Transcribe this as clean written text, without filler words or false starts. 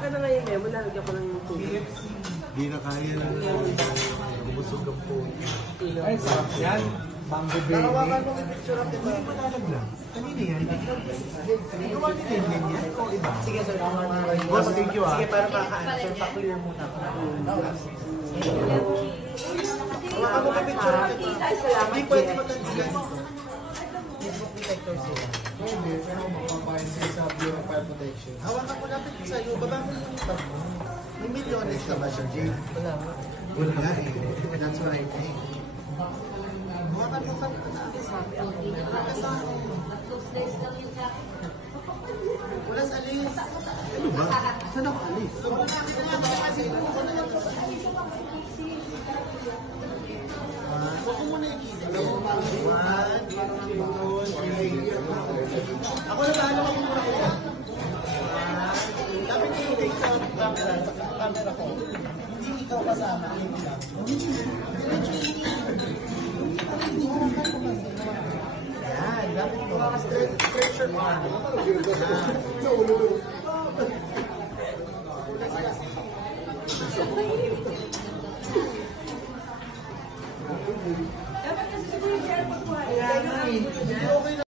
akin na nga yung memo, nalagyan ko ng tubig. Hindi na kaya na gumusog ang phone. Ay, sarap yan. Mango baby. Nakawakan mo yung picture up diba? Hindi pa nalaglag. Kanina yan. Gawa nila yan yan o iba? Sige, sir. Boss, thank you ah. Sige, para maka-answer, pa-clear muna ako. Hawakan mo yung picture up diba? Hindi pwede matanggilan. Facebook detector sila. Pwede, pero mapapain kayo sa Bureau of Fire Protection. Hawakan mo lapit sa'yo. Baba mo yung tag mo. May milyones ka ba siya, Jay? Wala nga. Wala nga eh. That's what I think. Hawakan mo ka na. Wala sa alis. Ano ba? Saan ako alis? Huwag ko muna ikita. Ako na bahala ako muna ko. Dapat yung take sa camera ko. Hindi ikaw kasama. Yan, dapat mo. Pressure mo.